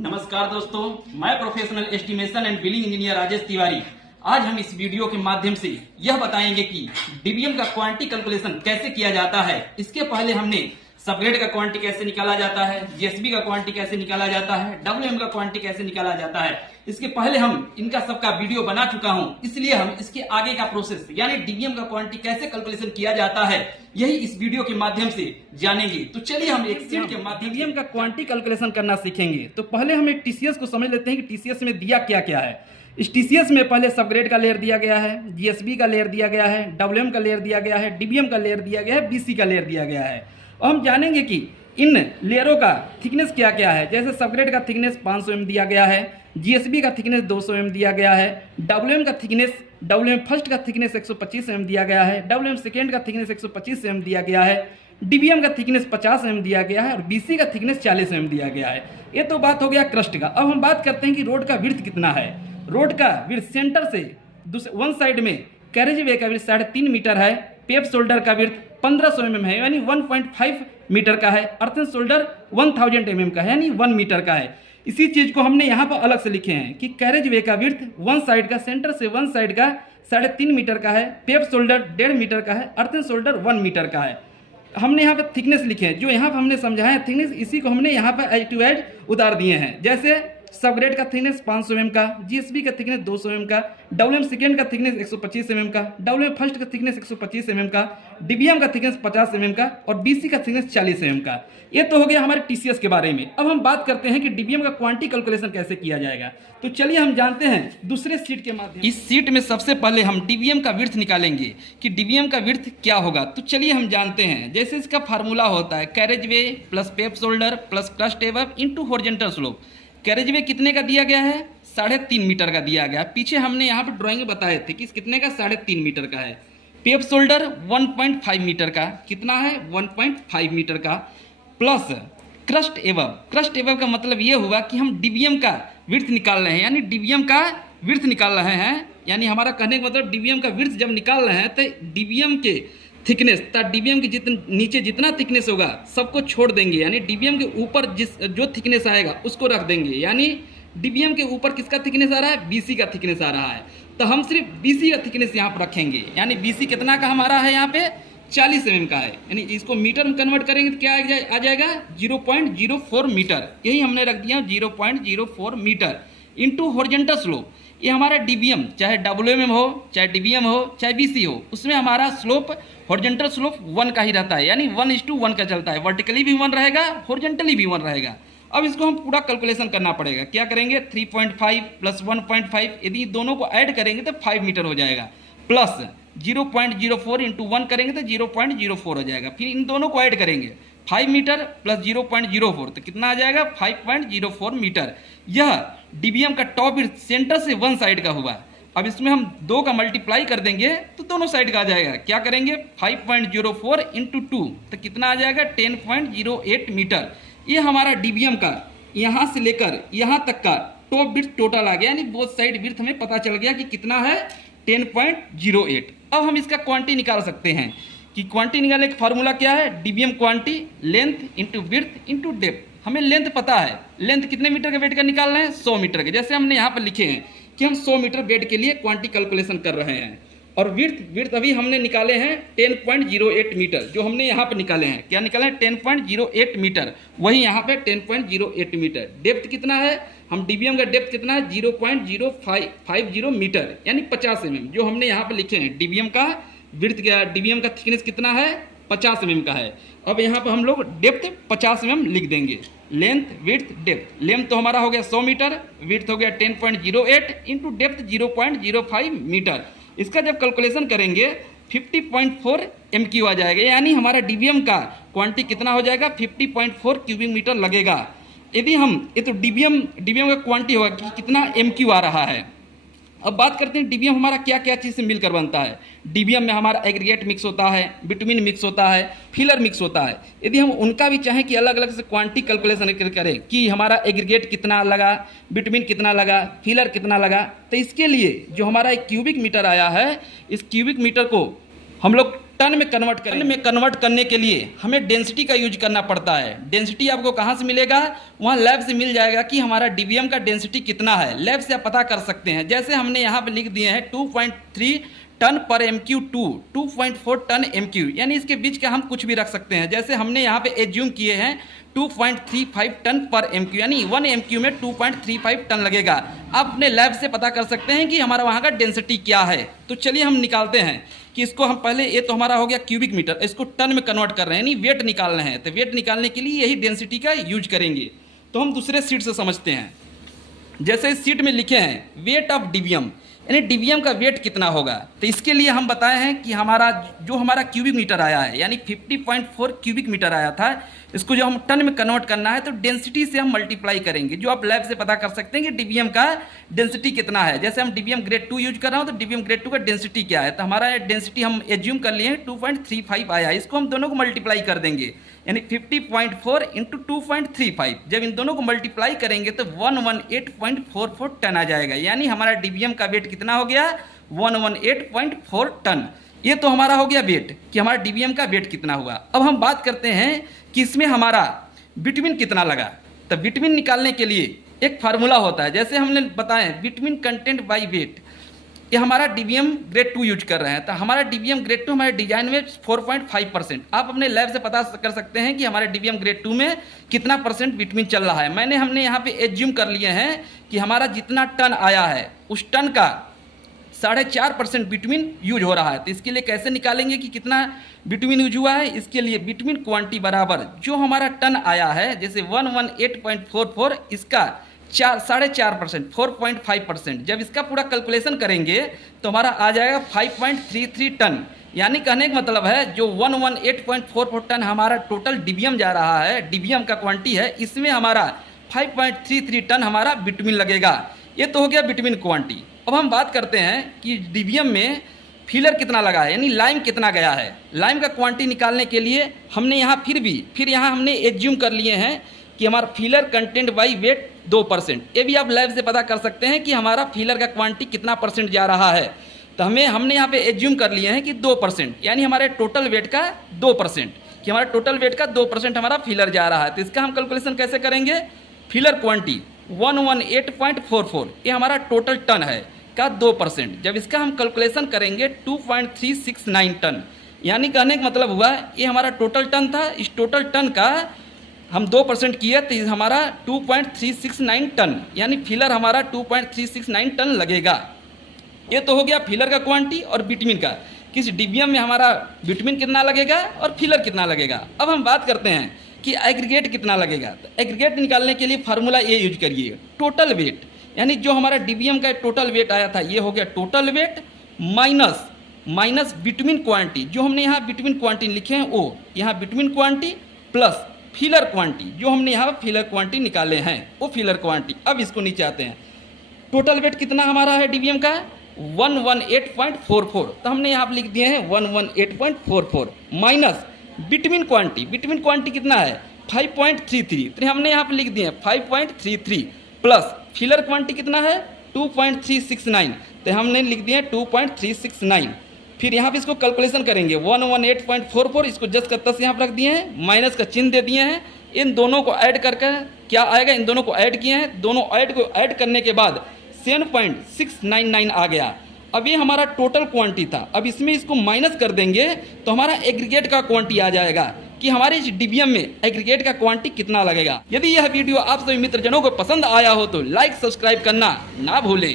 नमस्कार दोस्तों, मैं professional estimation and billing engineer Rajesh Tiwari. आज हम इस वीडियो के माध्यम से यह बताएंगे कि डीबीएम का क्वांटिटी कैलकुलेशन कैसे किया जाता है। इसके पहले हमने सबग्रेड का क्वांटिटी कैसे निकाला जाता है, जीएसबी का क्वांटिटी कैसे निकाला जाता है, डब्ल्यूएम का क्वांटिटी कैसे निकाला जाता है, इसके पहले हम इनका सबका वीडियो बना चुका हूं। इसलिए हम इसके आगे का प्रोसेस यानी डीबीएम का क्वांटिटी कैसे कैलकुलेशन किया जाता है यही इस वीडियो के माध्यम से जानेंगे। तो चलिए हम एक सीट के माध्यम डीबीएम का क्वांटिटी कैलकुलेशन करना सीखेंगे। तो पहले हम एक टीसीएस को समझ लेते हैं कि टीसीएस में दिया क्या क्या है। इस टीसीएस में पहले सबग्रेड का लेयर दिया गया है, जीएसबी का लेयर दिया गया है, डब्ल्यूएम का लेयर दिया गया है, डीबीएम का लेयर दिया गया है, बीसी का लेयर दिया गया है। और हम जानेंगे कि इन लेयरों का थिकनेस क्या क्या है। जैसे सबग्रेड का थिकनेस 500 mm दिया गया है, जीएसबी का थिकनेस 200 mm दिया गया है, डब्ल्यूएम का थिकनेस डब्ल्यूएम फर्स्ट का थिकनेस 125 mm दिया गया है, डब्ल्यूएम सेकेंड का थिकनेस 125 mm दिया गया है, डीबीएम का थिकनेस 50 mm दिया गया है और बीसी का थिकनेस 40 mm दिया गया है। ये तो बात हो गया क्रस्ट का। अब हम बात करते हैं कि रोड का विड्थ कितना है। रोड का विड्थ सेंटर से वन साइड में कैरेज वे का विड्थ 3.5 मीटर है, पेप शोल्डर का विड्थ 1500 mm है यानी 1.5 मीटर का है, अर्थन शोल्डर 1000 mm का है यानी 1 मीटर का है। इसी चीज को हमने यहाँ पर अलग से लिखे हैं कि कैरेज वे का विड्थ वन साइड का सेंटर से वन साइड का 3.5 मीटर का है, पेप शोल्डर 1.5 मीटर का है, अर्थन शोल्डर 1 मीटर का है। हमने यहाँ पर थिकनेस लिखे हैं, जो यहाँ पर हमने समझाया है थिकनेस, इसी को हमने यहाँ पर एज टू एज उतार दिए हैं। जैसे सबग्रेड का थिकनेस 500 mm का, जीएसबी का थिकनेस 200 mm का, डब्ल्यूएम सेकेंड का थिकनेस 125 mm का, डब्ल्यूएम फर्स्ट का थिकनेस 125 mm का, डीबीएम का थिकनेस 50 mm का और बीसी का थिकनेस 40 mm का। ये तो हो गया हमारे टीसीएस के बारे में। अब हम बात करते हैं कि डीबीएम का क्वांटिटी कैलकुलेशन कैसे किया जाएगा। तो चलिए हम जानते हैं दूसरे सीट के माध्यम। इस सीट में सबसे पहले हम डीबीएम का विड्थ निकालेंगे कि डीबीएम का विड्थ क्या होगा। तो चलिए हम जानते हैं। जैसे इसका फार्मूला होता है carriageway plus paved shoulder plus crust above into horizontal slope. Carriageway कितने का दिया गया है? 3.5 मीटर का दिया गया। पीछे हमने यहाँ पर ड्राइंग में बताए थे कि कितने का 3.5 मीटर का है। पेप शोल्डर 1.5 मीटर का, कितना है 1.5 मीटर का, plus crust above. Crust above का मतलब ये हुआ कि हम डीबीएम का विड्थ निकाल रहे हैं, यानी डीबीएम का विड्थ निकाल रहे हैं। यानी हमारा कहने का मतलब डीबीएम का विड्थ जब निकाल रहे हैं तो डीबीएम के थिकनेस डीबीएम के नीचे जितना थिकनेस होगा सबको छोड़ देंगे, यानी डीबीएम के ऊपर जो थिकनेस आएगा उसको रख देंगे। यानी डीबीएम के ऊपर किसका थिकनेस आ रहा है? बीसी का थिकनेस आ रहा है। तो हम सिर्फ बीसी का थिकनेस यहाँ पर रखेंगे। यानी बीसी कितना का हमारा है? यहाँ पे 40 mm का है। यानी इसको मीटर में कन्वर्ट करेंगे तो क्या आ जाएगा? 0.04 मीटर। यही हमने रख दिया 0.04 मीटर इंटू हॉरिजॉन्टल स्लोप। ये हमारा डीबीएम चाहे डब्ल्यूएम हो, चाहे डीबीएम हो, चाहे बीसी हो, उसमें हमारा स्लोप हॉरिजॉन्टल स्लोप 1 का ही रहता है, यानी 1:1 का चलता है। वर्टिकली भी 1 रहेगा, हॉरिजॉन्टली भी 1 रहेगा। अब इसको हम पूरा कैलकुलेशन करना पड़ेगा। क्या करेंगे? 3.5 प्लस 1.5, यदि दोनों को ऐड करेंगे तो 5 मीटर हो जाएगा, प्लस 0.04 इंटू 1 करेंगे तो 0.04 हो जाएगा। फिर इन दोनों को ऐड करेंगे, 5 मीटर प्लस 0.04 तो कितना आ जाएगा? 5.04 मीटर। यह डीबीएम का टॉप विड्थ सेंटर से वन साइड का हुआ। अब इसमें हम 2 का मल्टीप्लाई कर देंगे तो दोनों साइड का आ जाएगा। क्या करेंगे? 5.04 इंटू 2 तो कितना आ जाएगा? 10.08 मीटर। ये हमारा डीबीएम का यहाँ से लेकर यहाँ तक का टॉप विड्थ टोटल आ गया, यानी बोथ साइड विड्थ हमें पता चल गया कि कितना है? 10.08। अब हम इसका क्वांटिटी निकाल सकते हैं कि क्वांटिटी निकालने का फार्मूला क्या है? DBM quantity length into width into depth. हमें लेंथ पता है, लेंथ कितने मीटर के बेड का निकाल रहे हैं? 100 मीटर के। जैसे हमने यहाँ पर लिखे हैं कि हम 100 मीटर बेड के लिए क्वांटिटी कैलकुलेशन कर रहे हैं। और विड्थ अभी हमने निकाले हैं 10.08 मीटर, जो हमने यहाँ पर निकाले हैं। क्या निकाले हैं? 10.08 मीटर। वही यहाँ पे 10.08 मीटर। डेप्थ कितना है? हम डीबीएम का डेप्थ कितना है? 0.0550 मीटर, यानी 50 mm, जो हमने यहाँ पर लिखे हैं। डीबीएम का विड्थ क्या? डीबीएम का थिकनेस कितना है? 50 mm का है। अब यहाँ पर हम लोग डेप्थ 50 mm लिख देंगे। Length width depth. लेंथ तो हमारा हो गया 100 मीटर, विड्थ हो गया 10.08 इंटू डेप्थ 0.05 मीटर। इसका जब कैलकुलेशन करेंगे 50.4 MQ आ जाएगा, यानी हमारा डीबीएम का क्वांटिटी कितना हो जाएगा? 50.4 क्यूबिक मीटर लगेगा। यदि हम ये तो डीबीएम का क्वांटिटी होगा कि कितना MQ आ रहा है। अब बात करते हैं डीबीएम हमारा क्या क्या चीज़ से मिलकर बनता है। डीबीएम में हमारा एग्रीगेट मिक्स होता है, बिटुमिन मिक्स होता है, फिलर मिक्स होता है। यदि हम उनका भी चाहें कि अलग अलग से क्वांटिटी कैलकुलेशन करें कि हमारा एग्रीगेट कितना लगा, बिटुमिन कितना लगा, फिलर कितना लगा, तो इसके लिए जो हमारा एक क्यूबिक मीटर आया है, इस क्यूबिक मीटर को हम लोग टन में कन्वर्ट करें। टन में कन्वर्ट करने के लिए हमें डेंसिटी का यूज करना पड़ता है। डेंसिटी आपको कहाँ से मिलेगा? वहाँ लैब से मिल जाएगा कि हमारा डीबीएम का डेंसिटी कितना है। लैब से आप पता कर सकते हैं। जैसे हमने यहाँ पे लिख दिए हैं 2.3 टन पर MQ2, 2.4 टन MQ, यानी इसके बीच का हम कुछ भी रख सकते हैं। जैसे हमने यहाँ पे एज्यूम किए हैं 2.35 टन पर MQ, यानी 1 MQ में 2.35 टन लगेगा। आप अपने लैब से पता कर सकते हैं कि हमारा वहाँ का डेंसिटी क्या है। तो चलिए हम निकालते हैं कि इसको हम पहले, ये तो हमारा हो गया क्यूबिक मीटर, इसको टन में कन्वर्ट कर रहे हैं, यानी वेट निकालना है। तो वेट निकालने के लिए यही डेंसिटी का यूज करेंगे। तो हम दूसरे सीट से समझते हैं। जैसे इस सीट में लिखे हैं वेट ऑफ डीबीएम, यानी डीबीएम का वेट कितना होगा। तो इसके लिए हम बताए हैं कि हमारा क्यूबिक मीटर आया है, यानी 50.4 क्यूबिक मीटर आया था, इसको जो हम टन में कन्वर्ट करना है तो डेंसिटी से हम मल्टीप्लाई करेंगे, जो आप लैब से पता कर सकते हैं कि डीबीएम का डेंसिटी कितना है। जैसे हम डीबीएम ग्रेड 2 यूज कर रहा हूँ तो डीबीएम ग्रेड 2 का डेंसिटी क्या है, तो हमारा डेंसिटी हम एज्यूम कर लिए 2.35 आया, इसको हम दोनों को मल्टीप्लाई कर देंगे, यानी 50.4 इंटू 2.35। जब इन दोनों को मल्टीप्लाई करेंगे तो 118.44 टन आ जाएगा, यानी हमारा डीबीएम का वेट कितना हो गया? 118.4 टन। ये तो हमारा हो गया वेट, कि हमारा डीबीएम का वेट कितना हुआ। अब हम बात करते हैं कि इसमें हमारा विटामिन कितना लगा। तो विटामिन निकालने के लिए एक फार्मूला होता है, जैसे हमने बताया विटामिन कंटेंट बाय वेट। ये हमारा डीबीएम ग्रेड 2 यूज कर रहे हैं, तो हमारा डीबीएम ग्रेड 2 हमारे डिजाइन में 4.5%। आप अपने लैब से पता कर सकते हैं कि हमारे डीबीएम ग्रेड 2 में कितना परसेंट विटामिन चल रहा है। हमने यहाँ पे एज्यूम कर लिए हैं कि हमारा जितना टन आया है उस टन का 4.5% विटामिन यूज हो रहा है। तो इसके लिए कैसे निकालेंगे कि कितना विटामिन यूज हुआ है? इसके लिए विटामिन क्वांटिटी बराबर जो हमारा टन आया है, जैसे 118.44, इसका 4.5%, 4.5%। जब इसका पूरा कैलकुलेशन करेंगे तो हमारा आ जाएगा 5.33 टन। यानी कहने का मतलब है जो 118.44 टन हमारा टोटल डीबीएम जा रहा है, डीबीएम का क्वांटिटी है, इसमें हमारा 5.33 टन हमारा विटामिन लगेगा। ये तो हो गया विटामिन क्वांटिटी। अब हम बात करते हैं कि डीबीएम में फिलर कितना लगा है, यानी लाइम कितना गया है। लाइम का क्वांटिटी निकालने के लिए हमने यहाँ फिर यहाँ हमने एज्यूम कर लिए हैं कि हमारा फिलर कंटेंट बाई वेट 2%। ये भी आप लैब से पता कर सकते हैं कि हमारा फिलर का क्वांटिटी कितना परसेंट जा रहा है। तो हमने यहाँ पे एज्यूम कर लिए हैं कि 2%, यानी हमारे टोटल वेट का 2%, कि हमारा टोटल वेट का 2% हमारा फिलर जा रहा है। तो इसका हम कैलकुलेशन कैसे करेंगे? फिलर क्वांटिटी 118.44, ये हमारा टोटल टन है का 2%। जब इसका हम कैलकुलेशन करेंगे 2.369 टन, यानी कहने का मतलब हुआ ये हमारा टोटल टन था, इस टोटल टन का हम 2% किए तो हमारा 2.369 टन, यानी फिलर हमारा 2.369 टन लगेगा। ये तो हो गया फिलर का क्वांटिटी और विटामिन का, किस डीबीएम में हमारा विटामिन कितना लगेगा और फिलर कितना लगेगा। अब हम बात करते हैं कि एग्रीगेट कितना लगेगा। तो एग्रीगेट निकालने के लिए फार्मूला ये यूज करिए, टोटल वेट, यानी जो हमारा डीबीएम का टोटल वेट आया था ये हो गया total weight minus vitamin quantity, जो हमने यहाँ विटामिन क्वांटिटी लिखे हैं वो, यहाँ vitamin quantity plus filler quantity, जो हमने यहाँ फिलर क्वांटिटी निकाले हैं वो फिलर क्वांटिटी। अब इसको नीचे आते हैं, टोटल वेट कितना हमारा है डीबीएम का? 118.44। तो हमने यहाँ पर लिख दिए हैं 118.44 माइनस विटामिन क्वांटिटी कितना है? 5.33। तो हमने यहाँ पे लिख दिए 5.33 प्लस फिलर क्वांटिटी कितना है? 2.369। तो हमने लिख दिए 2.369। फिर यहाँ पे इसको कैलकुलेशन करेंगे 118.44, इसको जस्ट का तस यहाँ पर रख दिए हैं, माइनस का चिन्ह दे दिए हैं। इन दोनों को ऐड करके क्या आएगा? इन दोनों को ऐड किए हैं, दोनों ऐड करने के बाद 7.699 आ गया। अब ये हमारा टोटल क्वांटिटी था, अब इसमें इसको माइनस कर देंगे तो हमारा एग्रीगेट का क्वांटिटी आ जाएगा कि हमारे इस डीबीएम में एग्रीगेट का क्वांटिटी कितना लगेगा। यदि यह वीडियो आप सभी मित्रजनों को पसंद आया हो तो लाइक सब्सक्राइब करना ना भूलें।